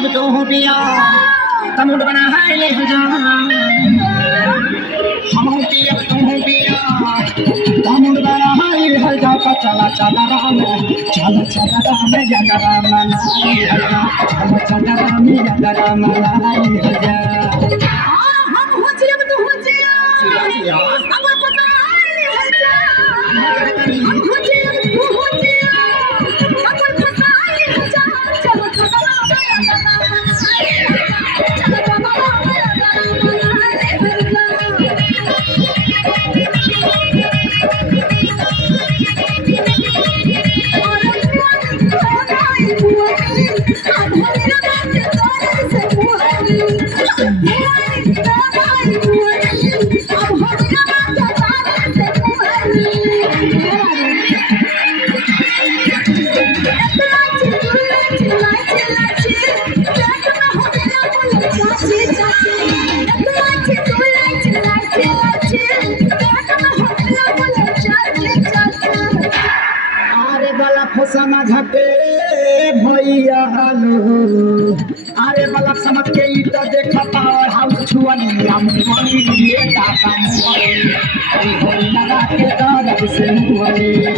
अब तो हो पिया तमुड बना है ले जा हम हो पिया अब तो हो पिया तमुड बना है ले जा चला चला राम चला चला राम जगा राम लाई हजा चला चला राम जगा राम लाई हजा हम हो जी अब तो हो जी अब पता है हजा हम हो जी अब तो हो जी समझ के भैया हलो अरे बलक समझ के ई तो देखा पावर हाउस छुअनी हम कोनी ये दाता मुई होई लगा के दर्द से मुई